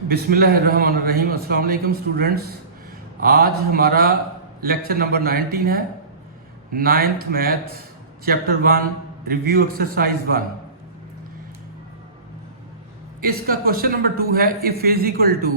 बिस्मिल्लाहिर्रहमानिर्रहीम। अस्सलाम वालेकुम स्टूडेंट्स। आज हमारा लेक्चर नंबर 19 है, ninth math chapter 1 review exercise 1। इसका क्वेश्चन नंबर 2 है, if A is equal to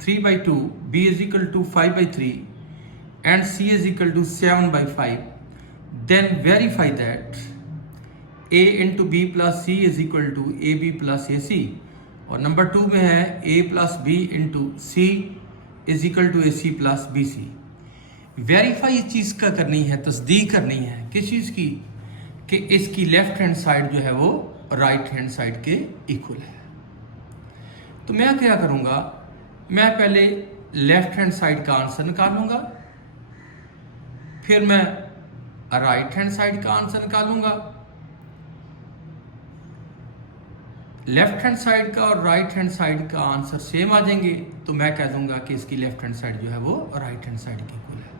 3/2, B is equal to 5/3 and C is equal to 7/5, then verify that a into B plus C is equal to A B plus A C. और number 2 में है a plus B into C is equal to A C plus B C. Verify इस चीज़ का करनी है, तस्दीक करनी है किस चीज़ की, कि इसकी लेफ्ट हैंड साइड जो है वो राइट हैंड साइड के इक्वल है। तो मैं क्या करूँगा, मैं पहले लेफ्ट हैंड साइड का आंसर निकालूंगा, फिर मैं राइट हैंड साइड का आंसर निकालूंगा। लेफ्ट हैंड साइड का और राइट हैंड साइड का आंसर सेम आ जाएंगे तो मैं कह दूंगा कि इसकी लेफ्ट हैंड साइड जो है वो राइट हैंड साइड के इक्वल है।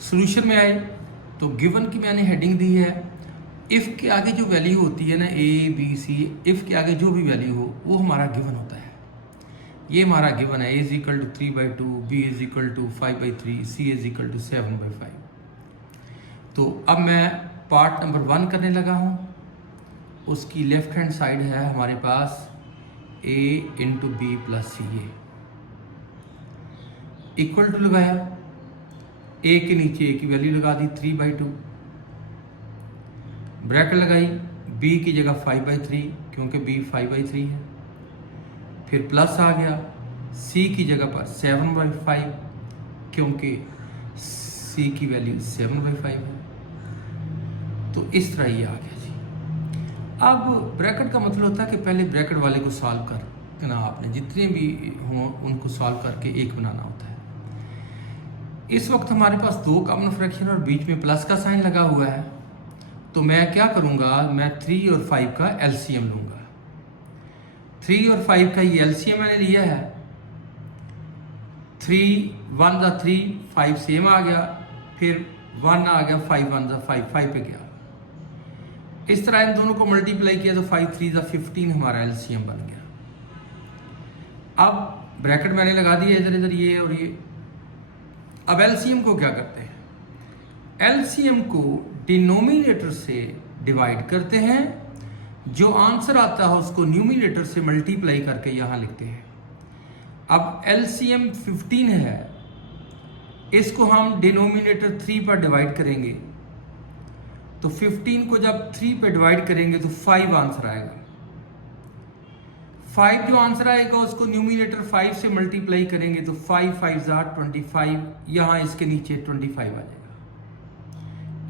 सॉल्यूशन में आए तो गिवन की मैंने हेडिंग दी है, इफ़ के आगे जो वैल्यू होती है ना ए बी सी, इफ़ के आगे जो भी वैल्यू हो वो हमारा गिवन होता है। ये हमारा गिवन है, A is equal to 3/2, B is equal to 5/3, C is equal to 7/5। तो अब मैं पार्ट नंबर 1 करने लगा हूँ। उसकी लेफ्ट हैंड साइड है हमारे पास a into B plus C, equal to लगाया, a के नीचे a की वैल्यू लगा दी 3/2, ब्रैकेट लगाई, b की जगह 5/3 क्योंकि b 5/3 है, फिर प्लस आ गया, c की जगह पर 7/5 क्योंकि c की वैल्यू 7/5 है। तो इस तरह ये आ गया जी। अब ब्रैकेट का मतलब होता है कि पहले ब्रैकेट वाले को सॉल्व कर ना, आपने जितने भी हों उनको सॉल्व करके एक बनाना होता है। इस वक्त हमारे पास 2 कॉमन फ्रैक्शन और बीच में प्लस का साइन लगा हुआ है, तो मैं क्या करूंगा, मैं 3 और 5 का एलसीएम लूंगा। 3 और 5 का ये एलसीएम मैंने लिया है, 3 1 ज़ा 3, 5 सेम आ गया, फिर 1 आ गया, 5 1 ज़ा 5, 5 पे गया। इस तरह इन दोनों को मल्टीप्लाई किया तो 5 3 ज़ा 15 हमारा एलसीएम बन गया। अब ब्रैकेट मैंने लगा दिया इधर इधर ये और ये। अब एलसीएम को क्या करते हैं, एलसीएम को डिनोमिनेटर से डिवाइड करते हैं, जो आंसर आता है उसको न्यूमिनेटर से मल्टीप्लाई करके यहाँ लिखते हैं। अब एलसीएम 15 है, इसको हम डिनोमिनेटर 3 पर डिवाइड करेंगे तो 15 को जब 3 पे डिवाइड करेंगे तो 5 आंसर आएगा। 5 जो आंसर आएगा उसको न्यूमिनेटर 5 से मल्टीप्लाई करेंगे तो 5 5 ज़ा 25, यहाँ इसके नीचे 25 आ जाएगा।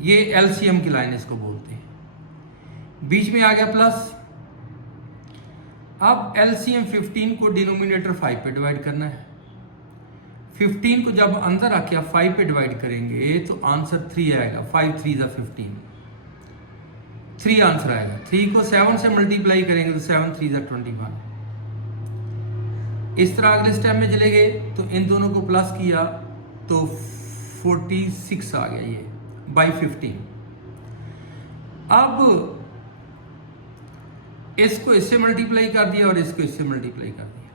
ये एलसीएम की लाइन इसको बोलते हैं। बीच में आ गया प्लस। अब एलसीएम 15 को डिनोमिनेटर 5 पे डिवाइड करना है। 15 को जब अंदर आके 5 पे डिवाइड करेंगे तो आंसर 3 आएगा, 5 3 ज़ा 15, 3 आंसर आएगा। 3 को 7 से मल्टीप्लाई करेंगे तो 7 3 ज़ा 21। इस तरह अगले स्टेप में चले गए तो इन दोनों को प्लस किया तो 46 आ गया ये बाई 15। अब इसको इससे मल्टीप्लाई कर दिया और इसको इससे मल्टीप्लाई कर दिया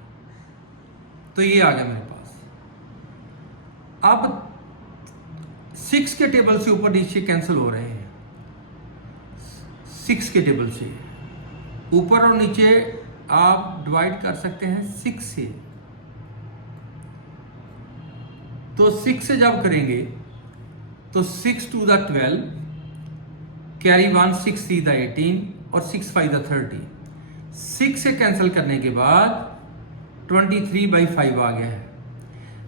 तो ये आ गया मेरे पास। अब 6 के टेबल से ऊपर नीचे कैंसिल हो रहे हैं, 6 के टेबल से ऊपर और नीचे आप डिवाइड कर सकते हैं 6 से। तो 6 से जब करेंगे तो 6 2 ज़ा 12, कैरी 1, 6 3 ज़ा 18 और 6 5 ज़ा 30। 6 से कैंसिल करने के बाद 23/5 आ गया है।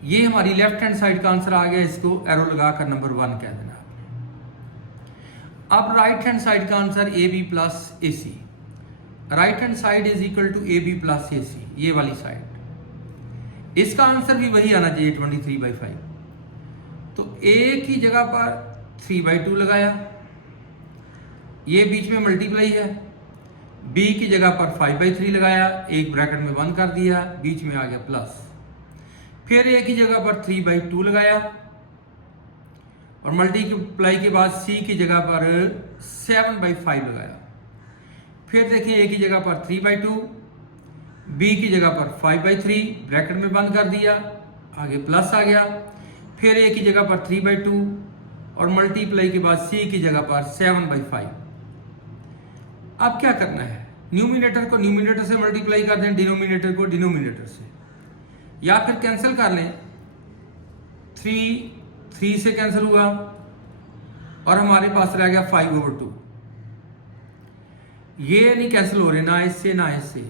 ये हमारी लेफ्ट हैंड साइड का आंसर आ गया, इसको एरो लगाकर नंबर 1 कह देना। अब राइट हैंड साइड का answer A B plus A C. Right hand side is equal to A B plus A C, ये वाली साइड। इसका आंसर भी वही आना चाहिए 23/5। तो ए की जगह पर 3/2 लगाया, ये बीच में मल्टीप्लाई है, बी की जगह पर 5/3 लगाया, एक ब्रैकेट में 1 कर दिया, बीच में आ गया प्लस, फिर ए की जगह पर 3/2 लगाया और मल्टीप्लाई के बाद सी की जगह पर 7/5 लगाया। फिर देखिए ए की जगह पर 3/2, b की जगह पर 5/3 ब्रैकेट में बंद कर दिया, आगे प्लस आ गया, फिर a की जगह पर 3/2 और मल्टीप्लाई के बाद c की जगह पर 7/5। अब क्या करना है, न्यूमिनेटर को न्यूमिनेटर से मल्टीप्लाई कर दें, डिनोमिनेटर को डिनोमिनेटर से, या फिर कैंसिल कर लें। 3 से कैंसिल हुआ और हमारे पास रह गया 5/2। ये नहीं कैंसिल हो रहे, ना इससे ना इससे।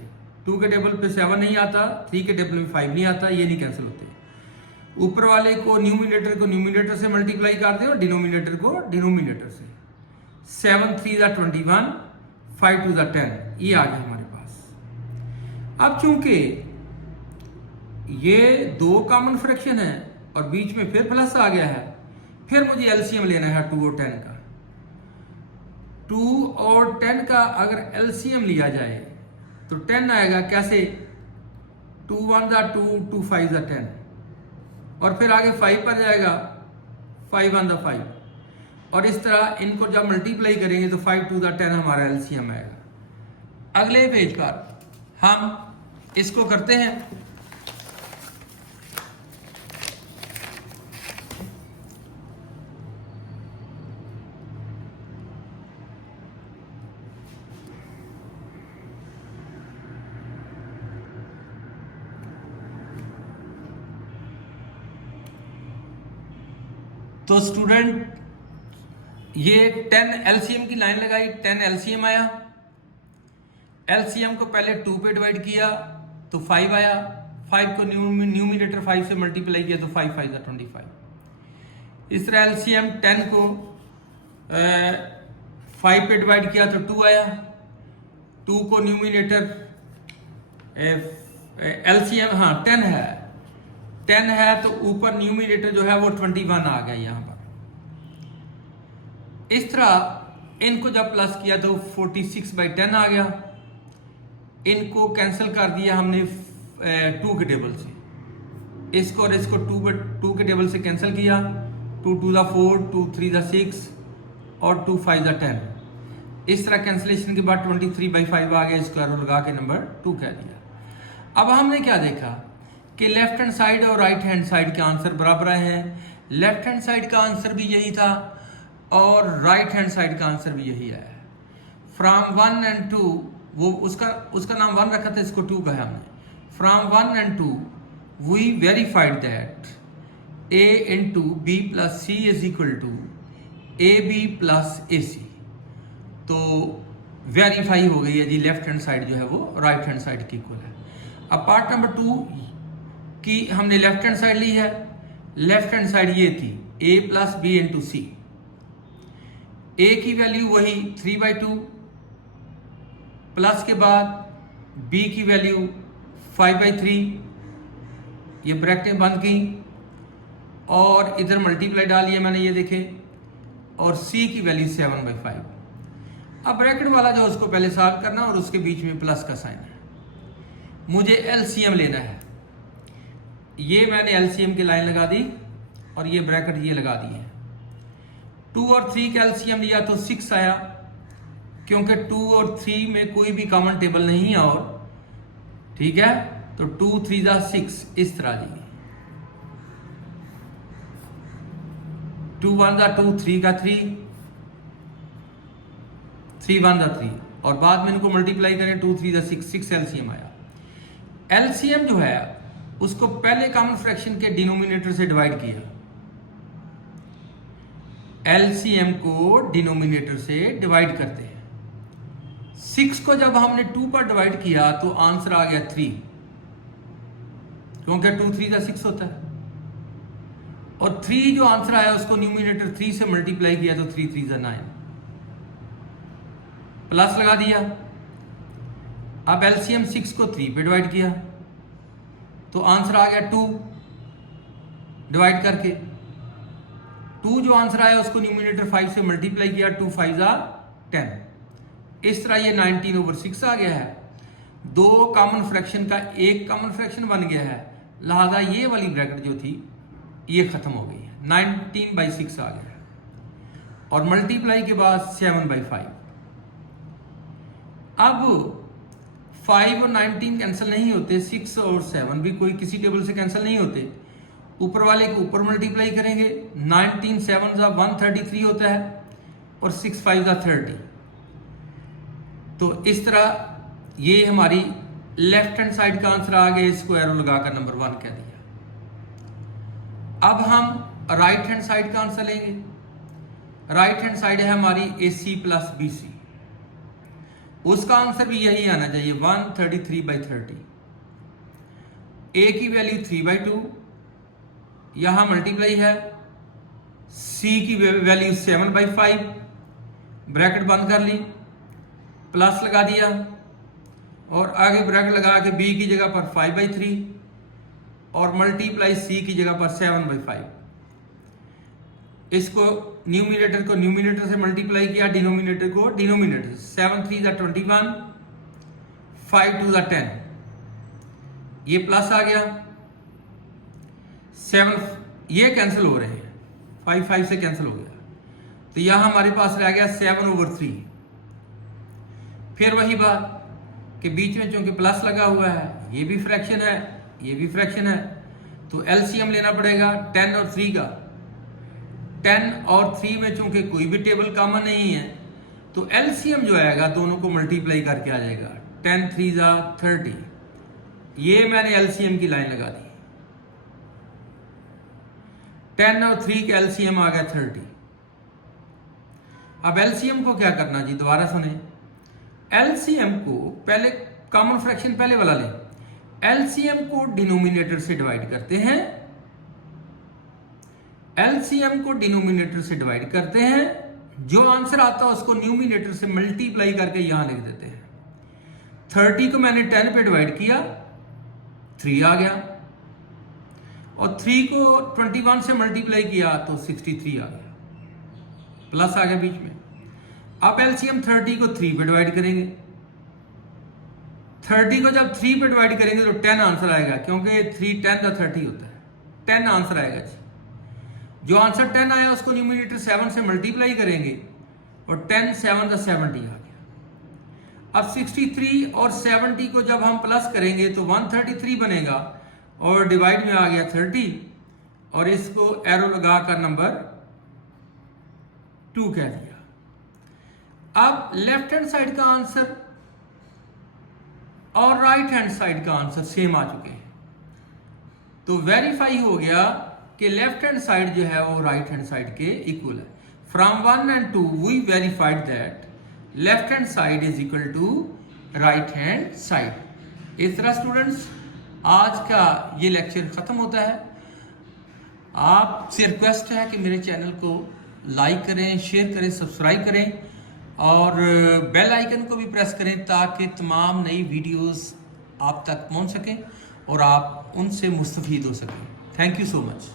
2 के टेबल पे 7 नहीं आता, 3 के टेबल में 5 नहीं आता, ये नहीं कैंसिल होते। ऊपर वाले को न्यूमिनेटर से मल्टीप्लाई कर दें और डिनोमिनेटर को डिनोमिनेटर से। 7 3 21, 5 2 10, ये आ गया हमारे पास। अब चूंकि ये दो कॉमन फ्रैक्शन है और बीच में फिर प्लस आ गया है, फिर मुझे एलसीएम लेना है 2 और 10 का। 2 और 10 का अगर एलसीएम लिया जाए तो 10 आएगा, कैसे? 2 1 2, 2 5 10, और फिर आगे 5 पर जाएगा, 5 1 5, और इस तरह इनको जब मल्टीप्लाई करेंगे तो 5 2 10 हमारा एलसीएम आएगा। अगले पेज पर हम इसको करते हैं। तो स्टूडेंट ये 10 एलसीएम की लाइन लगाई, 10 एलसीएम आया। एलसीएम को पहले 2 पे डिवाइड किया तो 5 आया, 5 को न्यूमिनेटर 5 से मल्टीप्लाई किया तो 5 5 25। इस तरह एलसीएम 10 को 5 पे डिवाइड किया तो 2 आया, 2 को न्यूमिनेटर एलसीएम 10 है तो ऊपर न्यूमिनेटर जो है वो 21 आ गया यहां पर। इस तरह इनको जब प्लस किया तो 46/10 आ गया। इनको कैंसिल कर दिया हमने 2 के टेबल से, इसको और इसको 2 के टेबल से कैंसिल किया। 2 2 4, 2 3 6 और 2 5 10। इस तरह कैंसिलेशन के बाद 23/5 आ गया, स्क्वायर रूट लगा के नंबर 2 कह दिया। अब हमने क्या देखा कि लेफ्ट हैंड साइड और राइट हैंड साइड के आंसर बराबर आए हैं। लेफ्ट हैंड साइड का आंसर भी यही था और राइट हैंड साइड का आंसर भी यही आया। फ्रॉम 1 and 2, वो उसका नाम 1 रखा था, इसको 2 कहा हमने। From 1 and 2 we verified that a into b plus c is equal to ab plus ac। तो वेरीफाई हो गई है जी, लेफ्ट हैंड साइड जो है वो राइट हैंड साइड की इक्वल है। अब पार्ट नंबर 2 की हमने लेफ्ट हैंड साइड ली है। लेफ्ट हैंड साइड ये थी a plus b into c। a की वैल्यू वही 3/2, प्लस के बाद b की वैल्यू 5/3, ये ब्रैकेटें बंद की और इधर मल्टीप्लाई डाली है मैंने, ये देखें, और c की वैल्यू 7/5। अब ब्रैकेट वाला जो उसको पहले सॉल्व करना और उसके बीच में प्लस का साइन है। मुझे एलसीएम लेना है। ये मैंने एलसीएम की लाइन लगा दी और ये ब्रैकेट ये लगा दी है। 2 और 3 का एलसीएम लिया तो 6 आया, क्योंकि 2 और 3 में कोई भी कॉमन टेबल नहीं है, और ठीक है, तो 2 3 6 इस तरह जी। 2 1 2, 3 का 3, 3 1 3, और बाद में इनको मल्टीप्लाई करें 2 3 6 एलसीएम आया। एलसीएम जो है उसको पहले कॉमन फ्रैक्शन के डिनोमिनेटर से डिवाइड किया। एलसीएम को डिनोमिनेटर से डिवाइड करते हैं। 6 को जब हमने 2 पर डिवाइड किया तो आंसर आ गया 3, क्योंकि 2 3 6 होता है, और 3 जो आंसर आया उसको न्यूमिनेटर 3 से मल्टीप्लाई किया तो 3 3 9, प्लस लगा दिया। अब एलसीएम 6 को 3 पे डिवाइड किया तो आंसर आ गया 2, डिवाइड करके 2 जो आंसर आया उसको न्यूमिनेटर 5 से मल्टीप्लाई किया, 2 5 10। इस तरह ये 19/6 आ गया है। 2 कॉमन फ्रैक्शन का एक कॉमन फ्रैक्शन बन गया है, लिहाजा ये वाली ब्रैकेट जो थी ये खत्म हो गई है, 19/6 आ गया है, और मल्टीप्लाई के बाद 7/5। अब 5 और 19 कैंसिल नहीं होते, 6 और 7 भी कोई किसी टेबल से कैंसिल नहीं होते। ऊपर वाले को ऊपर मल्टीप्लाई करेंगे, 19 7 जा 133 होता है और 6 5 जा 30। तो इस तरह ये हमारी लेफ्ट हैंड साइड का आंसर आ गया, इसको एरो लगाकर नंबर 1 कह दिया। अब हम राइट हैंड साइड का आंसर लेंगे। राइट हैंड साइड है हमारी AC प्लस BC, उसका आंसर भी यही आना चाहिए 133/30। A की वैल्यू 3/2, यहां मल्टीप्लाई है, C की वैल्यू 7/5, ब्रैकेट बंद कर ली, प्लस लगा दिया और आगे ब्रैकेट लगा के B की जगह पर 5/3 और मल्टीप्लाई C की जगह पर 7/5। इसको न्यूमिनेटर को न्यूमिनेटर से मल्टीप्लाई किया, डिनोमिनेटर को डिनोमिनेटर से। 7 3 जा 21, 5 2 जा 10, ये प्लस आ गया, 7 ये कैंसिल हो रहे हैं, 5 5 से कैंसिल हो गया, तो यहां हमारे पास रह गया 7/3। फिर वही बात कि बीच में चूंकि प्लस लगा हुआ है, ये भी फ्रैक्शन है, ये भी फ्रैक्शन है, तो एलसीएम लेना पड़ेगा 10 और 3 का। 10 और 3 में चूंकि कोई भी टेबल कॉमन नहीं है, तो एलसीएम जो आएगा दोनों को मल्टीप्लाई करके आ जाएगा, 10 3 जा 30। ये मैंने एलसीएम की लाइन लगा दी, 10 और 3 का एलसीएम आ गया 30। अब एलसीएम को क्या करना जी, दोबारा सुने। एलसीएम को पहले कॉमन फ्रैक्शन पहले वाला लें, एलसीएम को डिनोमिनेटर से डिवाइड करते हैं, एलसीएम को डिनोमिनेटर से डिवाइड करते हैं, जो आंसर आता है उसको न्यूमिनेटर से मल्टीप्लाई करके यहां लिख देते हैं। 30 को मैंने 10 पे डिवाइड किया, 3 आ गया, और 3 को 21 से मल्टीप्लाई किया तो 63 आ गया, प्लस आ गया बीच में। अब एलसीएम 30 को 3 पे डिवाइड करेंगे, 30 को जब 3 पे डिवाइड करेंगे तो 10 आंसर आएगा, क्योंकि 3 10 का 30 होता है, 10 आंसर आएगा जी। जो आंसर 10 आया उसको न्यूमिनेटर 7 से मल्टीप्लाई करेंगे और 10 7 का 70 आ गया। अब 63 और 70 को जब हम प्लस करेंगे तो 133 बनेगा और डिवाइड में आ गया 30, और इसको एरो लगाकर नंबर 2 कह दिया। अब लेफ्ट हैंड साइड का आंसर और राइट हैंड साइड का आंसर सेम आ चुके हैं, तो वेरीफाई हो गया कि लेफ्ट हैंड साइड जो है वो राइट हैंड साइड के इक्वल है। From 1 and 2 we verified that left hand side is equal to right hand side. इस तरह स्टूडेंट्स आज का ये लेक्चर खत्म होता है। आपसे रिक्वेस्ट है कि मेरे चैनल को लाइक करें, शेयर करें, सब्सक्राइब करें और बेल आइकन को भी प्रेस करें ताकि तमाम नई वीडियोस आप तक पहुंच सकें और आप उनसे मुस्तफ़ीद हो सकें। Thank you so much.